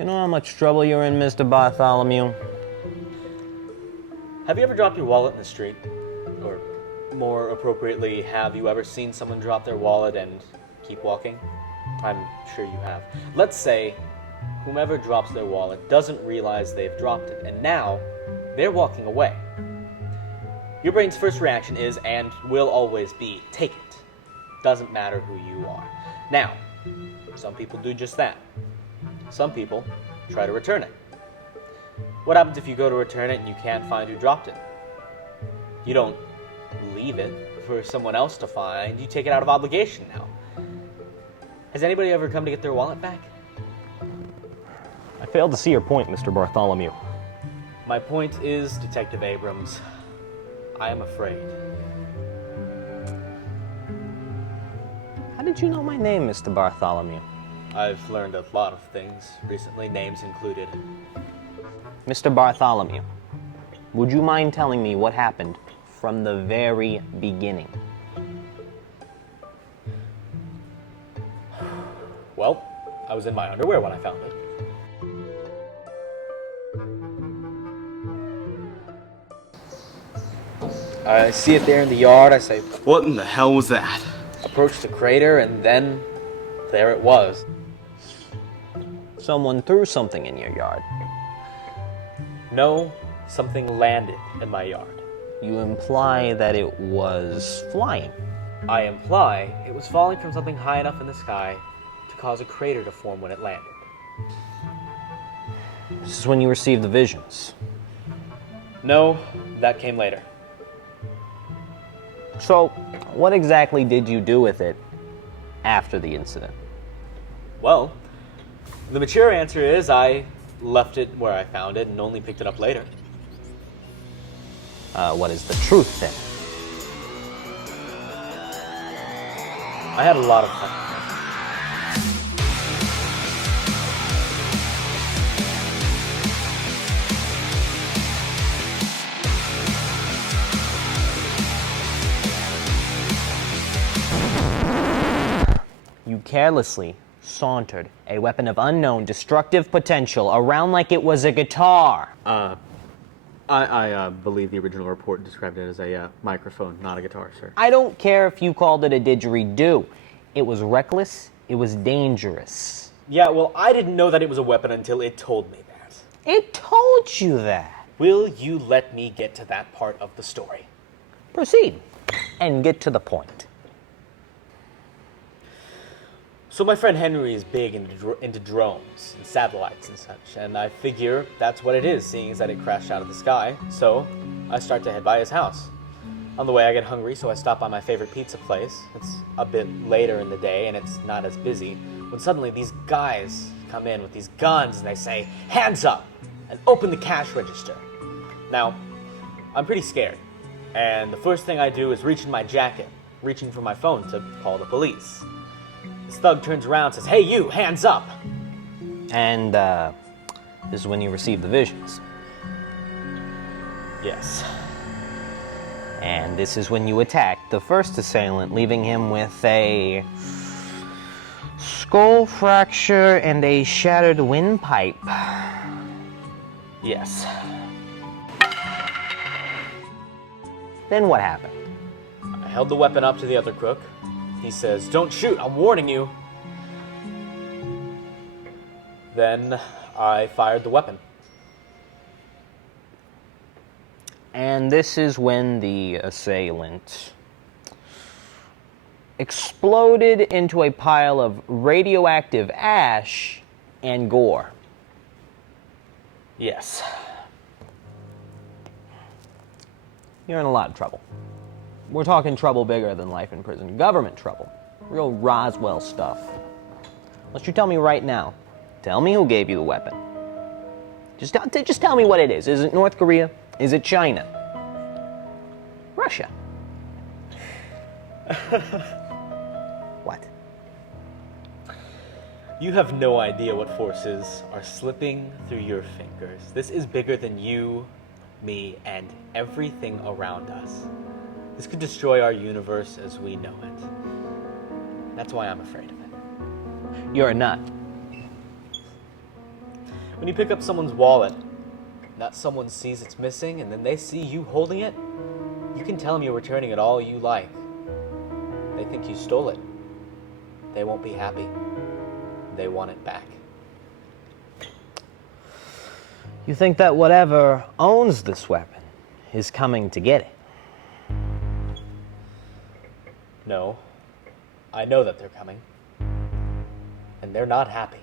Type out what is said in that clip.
You know how much trouble you're in, Mr. Bartholomew? Have you ever dropped your wallet in the street? Or more appropriately, have you ever seen someone drop their wallet and keep walking? I'm sure you have. Let's say whomever drops their wallet doesn't realize they've dropped it, and now they're walking away. Your brain's first reaction is, and will always be, take it. Doesn't matter who you are. Now, some people do just that. Some people try to return it. What happens if you go to return it and you can't find who dropped it? You don't leave it for someone else to find. You take it out of obligation now. Has anybody ever come to get their wallet back? I failed to see your point, Mr. Bartholomew. My point is, Detective Abrams, I am afraid. How did you know my name, Mr. Bartholomew? I've learned a lot of things recently, names included. Mr. Bartholomew, would you mind telling me what happened from the very beginning? Well, I was in my underwear when I found it. I see it there in the yard. I say, What in the hell was that? approach the crater, and then there it was. Someone threw something in your yard. No, something landed in my yard. You imply that it was flying. I imply it was falling from something high enough in the sky to cause a crater to form when it landed. This is when you received the visions. No, that came later. So, what exactly did you do with it after the incident? Well, the mature answer is I left it where I found it and only picked it up later. What is the truth then? I had a lot of fun. You carelessly sauntered a weapon of unknown destructive potential around like it was a guitar. I believe the original report described it as a microphone, not a guitar, sir. I don't care if you called it a didgeridoo. It was reckless. It was dangerous. Yeah, well, I didn't know that it was a weapon until it told me that. It told you that. Will you let me get to that part of the story? Proceed and get to the point. So my friend Henry is big into drones and satellites and such, and I figure that's what it is, seeing as that it crashed out of the sky. So I start to head by his house. On the way I get hungry, so I stop by my favorite pizza place. It's a bit later in the day and it's not as busy, when suddenly these guys come in with these guns and they say, "Hands up!" and open the cash register. Now, I'm pretty scared, and the first thing I do is reach in my jacket, reaching for my phone to call the police. This thug turns around and says, "Hey you, hands up!" And this is when you received the visions. Yes. And this is when you attacked the first assailant, leaving him with a skull fracture and a shattered windpipe. Yes. Then what happened? I held the weapon up to the other crook. He says, "Don't shoot, I'm warning you." Then I fired the weapon. And this is when the assailant exploded into a pile of radioactive ash and gore. Yes. You're in a lot of trouble. We're talking trouble bigger than life in prison. Government trouble. Real Roswell stuff. Unless you tell me right now. Tell me who gave you the weapon. Just tell me what it is. Is it North Korea? Is it China? Russia? What? You have no idea what forces are slipping through your fingers. This is bigger than you, me, and everything around us. This could destroy our universe as we know it. That's why I'm afraid of it. You're not. When you pick up someone's wallet, that someone sees it's missing, and then they see you holding it, you can tell them you're returning it all you like. They think you stole it. They won't be happy. They want it back. You think that whatever owns this weapon is coming to get it? No. I know that they're coming. And they're not happy.